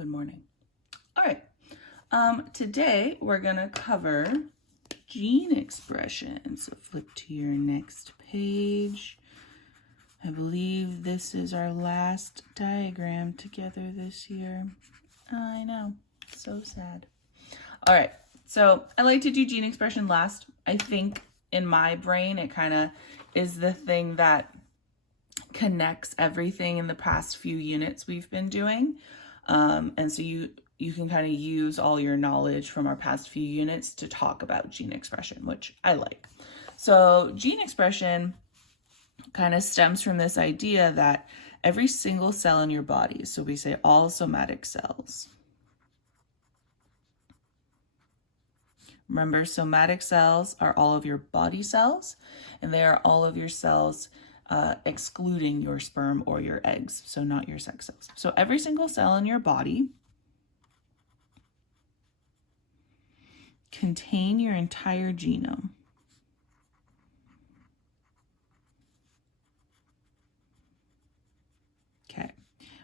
Good morning. All right. Today we're going to cover gene expression. So flip to your next page. I believe this is our last diagram together this year. I know, so sad. All right, so I like to do gene expression last. I think in my brain it kind of is the thing that connects everything in the past few units we've been doing. And so you can kind of use all your knowledge from our past few units to talk about gene expression, which I like. So gene expression kind of stems from this idea that every single cell in your body, so we say all somatic cells. Remember, somatic cells are all of your body cells, and they are all of your cells excluding your sperm or your eggs, so not your sex cells. So every single cell in your body contain your entire genome. Okay,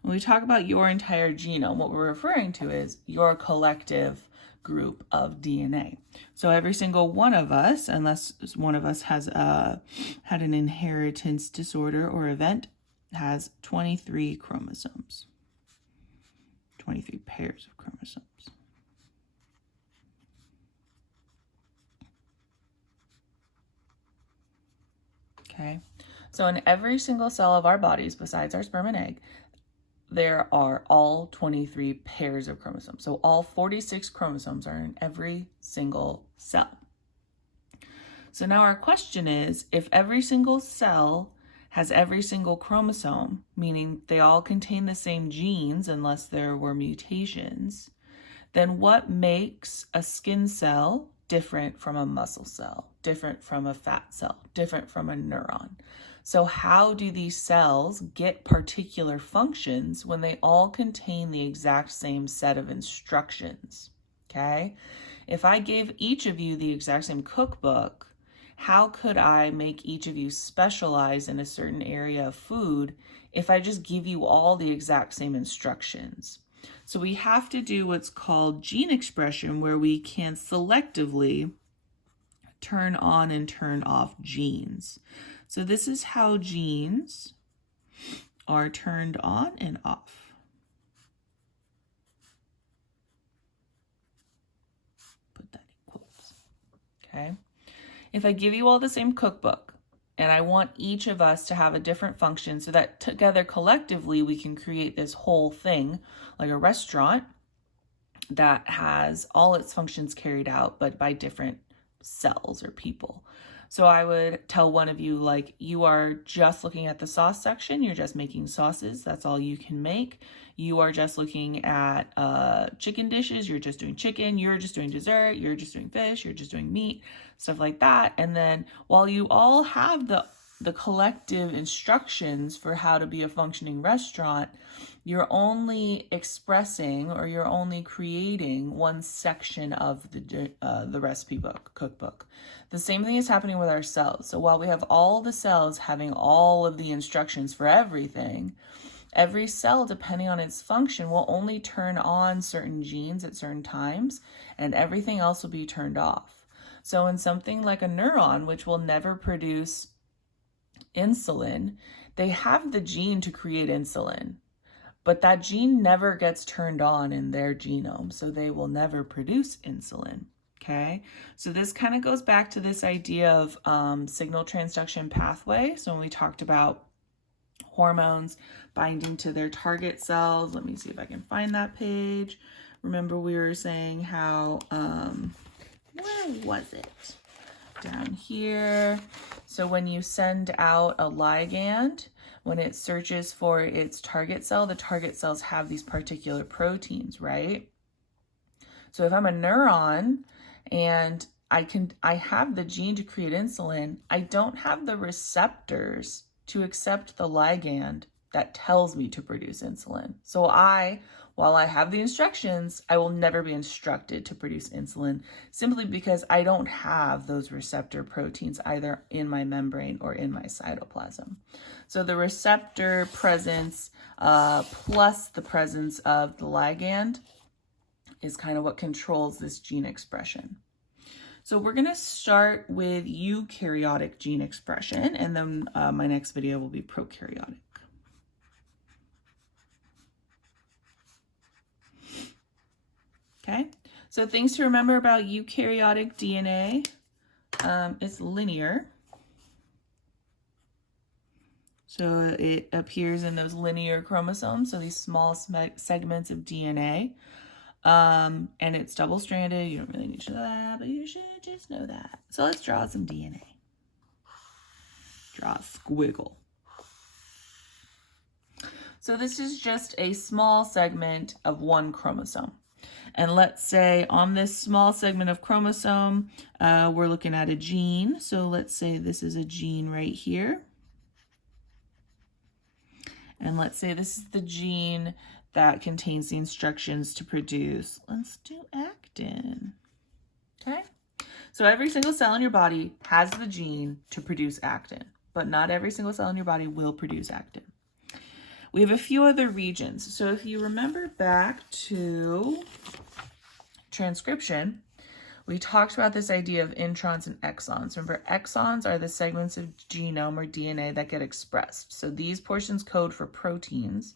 when we talk about your entire genome, what we're referring to is your collective group of DNA. So every single one of us, unless one of us has had an inheritance disorder or event, has 23 chromosomes, 23 pairs of chromosomes. Okay, so in every single cell of our bodies, besides our sperm and egg, there are all 23 pairs of chromosomes. So all 46 chromosomes are in every single cell. So now our question is, if every single cell has every single chromosome, meaning they all contain the same genes unless there were mutations, then what makes a skin cell different from a muscle cell, different from a fat cell, different from a neuron? So how do these cells get particular functions when they all contain the exact same set of instructions? Okay, if I gave each of you the exact same cookbook, how could I make each of you specialize in a certain area of food if I just give you all the exact same instructions? So we have to do what's called gene expression, where we can selectively turn on and turn off genes. So this is how genes are turned on and off. Put that in quotes. Okay. If I give you all the same cookbook and I want each of us to have a different function so that together collectively we can create this whole thing like a restaurant that has all its functions carried out but by different cells or people. So I would tell one of you, like, you are just looking at the sauce section. You're just making sauces. That's all you can make. You are just looking at chicken dishes. You're just doing chicken. You're just doing dessert. You're just doing fish. You're just doing meat, stuff like that. And then while you all have the collective instructions for how to be a functioning restaurant, you're only expressing or you're only creating one section of the recipe book, cookbook. The same thing is happening with our cells. So while we have all the cells having all of the instructions for everything, every cell, depending on its function, will only turn on certain genes at certain times, and everything else will be turned off. So in something like a neuron, which will never produce insulin, they have the gene to create insulin, but that gene never gets turned on in their genome, so they will never produce insulin. Okay, so this kind of goes back to this idea of signal transduction pathway. So when we talked about hormones binding to their target cells, let me see if I can find that page. Remember we were saying how, where was it? Down here. So when you send out a ligand, when it searches for its target cell, the target cells have these particular proteins, right? So if I'm a neuron and I have the gene to create insulin, I don't have the receptors to accept the ligand that tells me to produce insulin. So while I have the instructions, I will never be instructed to produce insulin simply because I don't have those receptor proteins either in my membrane or in my cytoplasm. So the receptor presence plus the presence of the ligand is kind of what controls this gene expression. So we're going to start with eukaryotic gene expression, and then my next video will be prokaryotic. Okay, so things to remember about eukaryotic DNA. It's linear. So it appears in those linear chromosomes, so these small segments of DNA. And it's double-stranded. You don't really need to know that, but you should just know that. So let's draw some DNA. Draw a squiggle. So this is just a small segment of one chromosome. And let's say on this small segment of chromosome, we're looking at a gene. So let's say this is a gene right here. And let's say this is the gene that contains the instructions to produce, let's do actin. Okay? So every single cell in your body has the gene to produce actin, but not every single cell in your body will produce actin. We have a few other regions. So if you remember back to transcription, we talked about this idea of introns and exons. Remember, exons are the segments of genome or DNA that get expressed. So these portions code for proteins.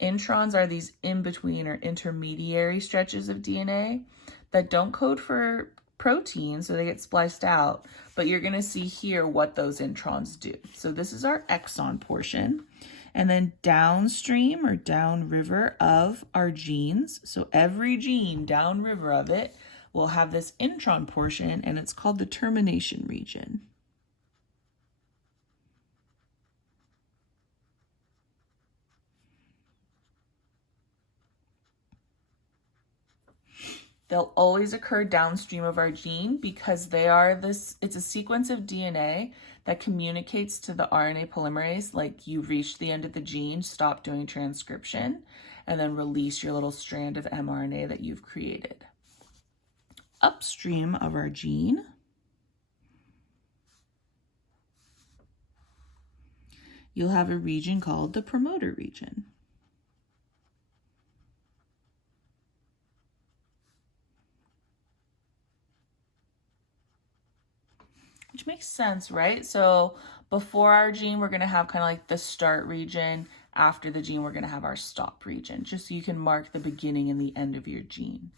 Introns are these in-between or intermediary stretches of DNA that don't code for proteins, so they get spliced out, but you're going to see here what those introns do. So this is our exon portion. And then downstream or downriver of our genes, so every gene downriver of it will have this intron portion, and it's called the termination region. They'll always occur downstream of our gene because they are it's a sequence of DNA that communicates to the RNA polymerase, like you've reached the end of the gene, stop doing transcription, and then release your little strand of mRNA that you've created. Upstream of our gene, you'll have a region called the promoter region. Which makes sense, right? So before our gene, we're going to have kind of like the start region. After the gene, we're going to have our stop region, just so you can mark the beginning and the end of your gene.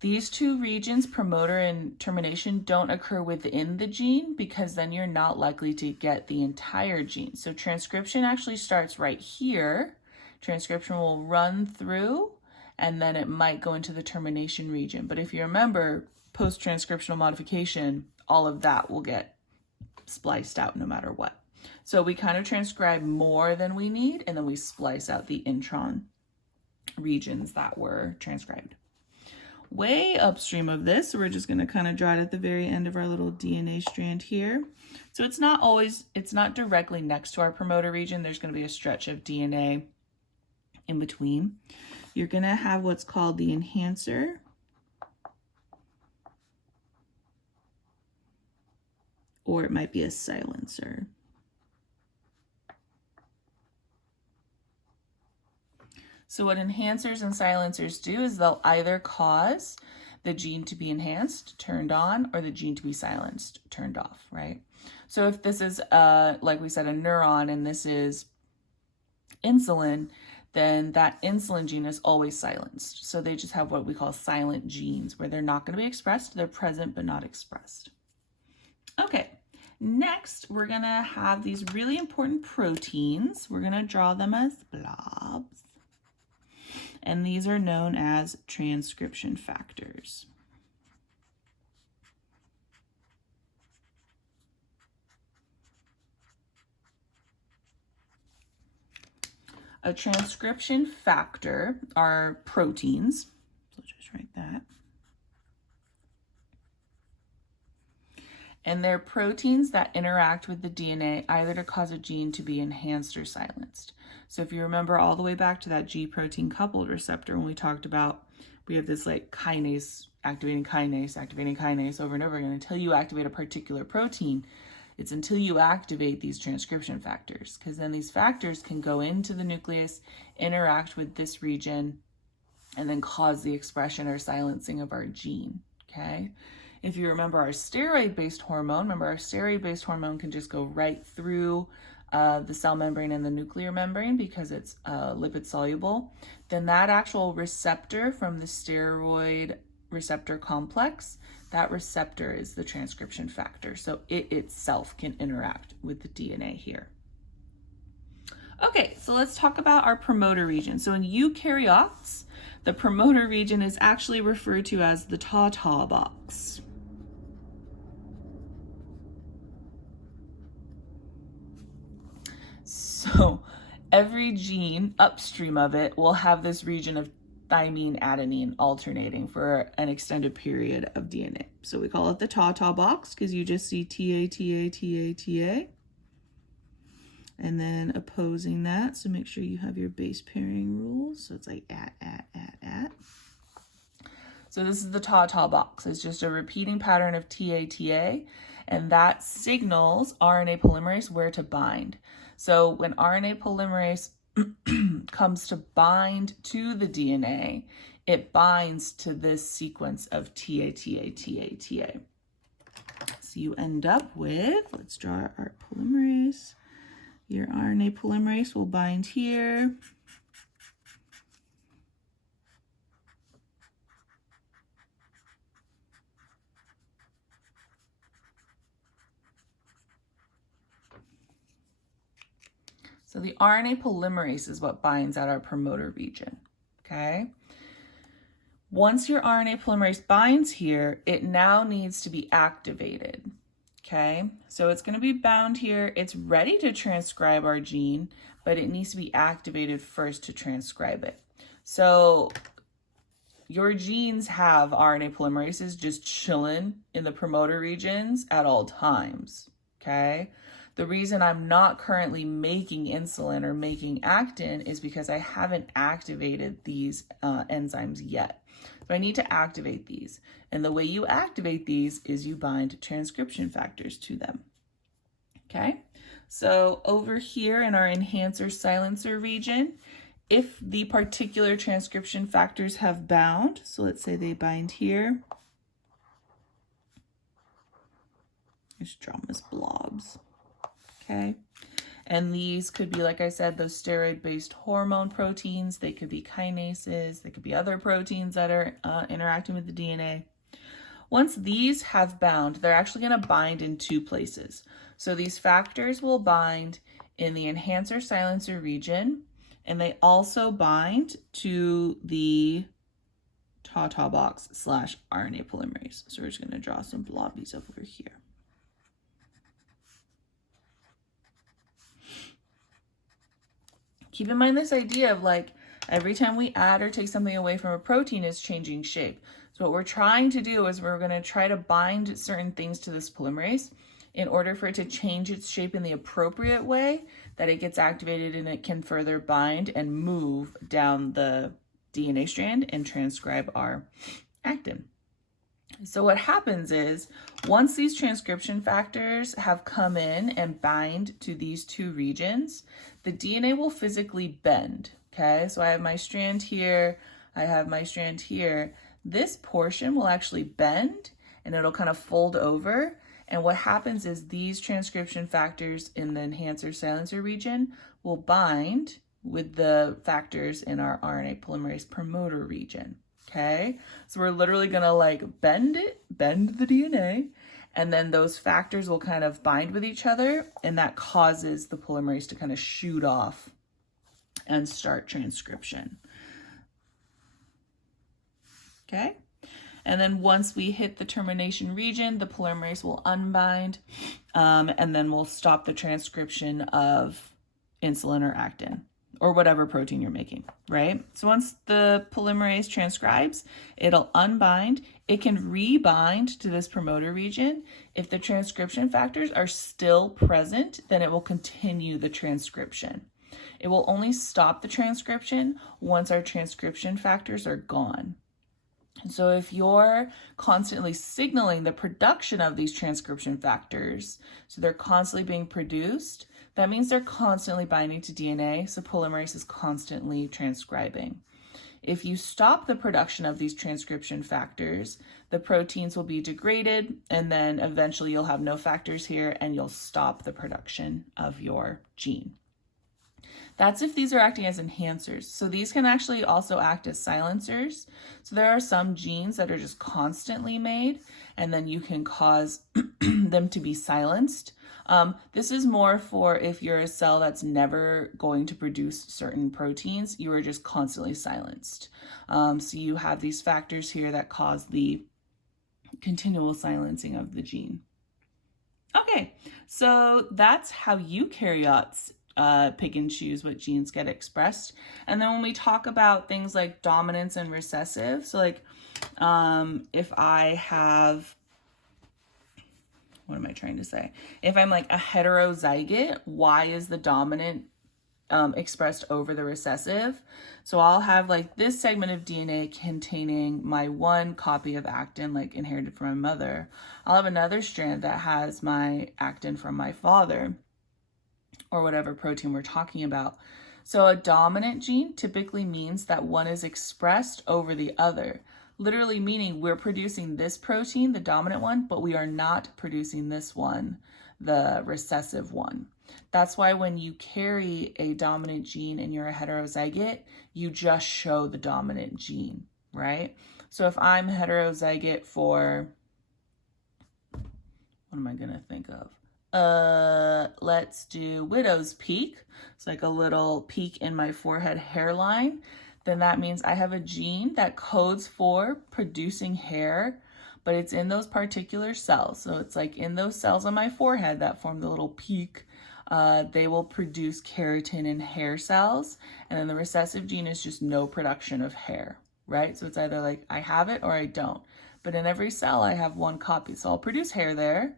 These two regions, promoter and termination, don't occur within the gene because then you're not likely to get the entire gene. So transcription actually starts right here. Transcription will run through and then it might go into the termination region. But if you remember, post-transcriptional modification, all of that will get spliced out no matter what. So we kind of transcribe more than we need, and then we splice out the intron regions that were transcribed. Way upstream of this, we're just going to kind of draw it at the very end of our little DNA strand here. So it's not directly next to our promoter region. There's going to be a stretch of DNA in between. You're going to have what's called the enhancer. Or it might be a silencer. So what enhancers and silencers do is they'll either cause the gene to be enhanced, turned on, or the gene to be silenced, turned off, right? So if this is, like we said, a neuron, and this is insulin, then that insulin gene is always silenced. So they just have what we call silent genes, where they're not going to be expressed, they're present but not expressed. Okay, next we're going to have these really important proteins. We're going to draw them as blobs. And these are known as transcription factors. A transcription factor are proteins. So just write that. And they're proteins that interact with the DNA either to cause a gene to be enhanced or silenced. So if you remember all the way back to that G protein coupled receptor, when we talked about, we have this like kinase, activating kinase over and over again until you activate a particular protein. It's until you activate these transcription factors, because then these factors can go into the nucleus, interact with this region, and then cause the expression or silencing of our gene, okay? If you remember our steroid-based hormone, can just go right through the cell membrane and the nuclear membrane because it's lipid soluble. Then that actual receptor from the steroid receptor complex, that receptor is the transcription factor. So it itself can interact with the DNA here. Okay, so let's talk about our promoter region. So in eukaryotes, the promoter region is actually referred to as the ta-ta box. So every gene upstream of it will have this region of thymine, adenine alternating for an extended period of DNA. So we call it the ta-ta box because you just see TA, TA, TA, TA. And then opposing that, so make sure you have your base pairing rules. So it's like at. So this is the ta-ta box. It's just a repeating pattern of TA, TA, and that signals RNA polymerase where to bind. So when RNA polymerase comes to bind to the DNA, it binds to this sequence of TA, TA, TA, TA. So you end up with, let's draw our polymerase. Your RNA polymerase will bind here. So the RNA polymerase is what binds at our promoter region, okay? Once your RNA polymerase binds here, it now needs to be activated, okay? So it's gonna be bound here. It's ready to transcribe our gene, but it needs to be activated first to transcribe it. So your genes have RNA polymerases just chilling in the promoter regions at all times, okay? The reason I'm not currently making insulin or making actin is because I haven't activated these enzymes yet. So I need to activate these. And the way you activate these is you bind transcription factors to them. Okay, so over here in our enhancer silencer region, if the particular transcription factors have bound, so let's say they bind here. Just draw them as blobs. Okay, and these could be, like I said, those steroid-based hormone proteins. They could be kinases. They could be other proteins that are interacting with the DNA. Once these have bound, they're actually going to bind in two places. So these factors will bind in the enhancer silencer region, and they also bind to the ta-ta box / RNA polymerase. So we're just going to draw some blobbies over here. Keep in mind this idea of like every time we add or take something away from a protein is changing shape. So what we're trying to do is we're going to try to bind certain things to this polymerase in order for it to change its shape in the appropriate way that it gets activated and it can further bind and move down the DNA strand and transcribe our actin. So what happens is once these transcription factors have come in and bind to these two regions, the DNA will physically bend, okay? So I have my strand here, I have my strand here. This portion will actually bend and it'll kind of fold over. And what happens is these transcription factors in the enhancer silencer region will bind with the factors in our RNA polymerase promoter region. Okay, so we're literally gonna like bend the DNA, and then those factors will kind of bind with each other, and that causes the polymerase to kind of shoot off and start transcription. Okay, and then once we hit the termination region, the polymerase will unbind, and then we'll stop the transcription of insulin or actin, or whatever protein you're making, right? So once the polymerase transcribes, it'll unbind. It can rebind to this promoter region. If the transcription factors are still present, then it will continue the transcription. It will only stop the transcription once our transcription factors are gone. And so if you're constantly signaling the production of these transcription factors, so they're constantly being produced, that means they're constantly binding to DNA, so polymerase is constantly transcribing. If you stop the production of these transcription factors, the proteins will be degraded, and then eventually you'll have no factors here and you'll stop the production of your gene. That's if these are acting as enhancers. So these can actually also act as silencers. So there are some genes that are just constantly made, and then you can cause them to be silenced. This is more for if you're a cell that's never going to produce certain proteins, you are just constantly silenced. So you have these factors here that cause the continual silencing of the gene. Okay, so that's how eukaryotes pick and choose what genes get expressed. And then when we talk about things like dominance and recessive, so like if I have, what am I trying to say? If I'm like a heterozygote, why is the dominant expressed over the recessive? So I'll have like this segment of DNA containing my one copy of actin, like inherited from my mother. I'll have another strand that has my actin from my father, or whatever protein we're talking about. So a dominant gene typically means that one is expressed over the other, literally meaning we're producing this protein, the dominant one, but we are not producing this one, the recessive one. That's why when you carry a dominant gene and you're a heterozygote, you just show the dominant gene, right? So if I'm heterozygote for, what am I gonna think of? Let's do widow's peak. It's like a little peak in my forehead hairline. Then that means I have a gene that codes for producing hair, but it's in those particular cells. So it's like in those cells on my forehead that form the little peak, they will produce keratin and hair cells. And then the recessive gene is just no production of hair, right? So it's either like I have it or I don't. But in every cell I have one copy. So I'll produce hair there.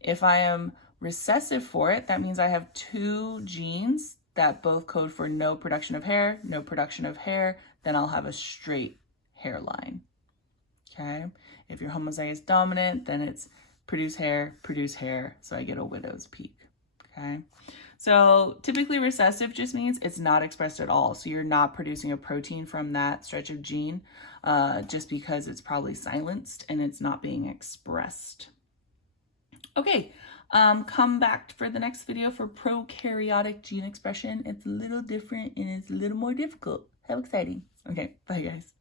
If I am recessive for it, that means I have two genes that both code for no production of hair, no production of hair, then I'll have a straight hairline, okay? If you're homozygous dominant, then it's produce hair, so I get a widow's peak, okay? So typically recessive just means it's not expressed at all, so you're not producing a protein from that stretch of gene just because it's probably silenced and it's not being expressed. Okay, come back for the next video for prokaryotic gene expression. It's a little different and it's a little more difficult. How exciting. Okay, bye guys.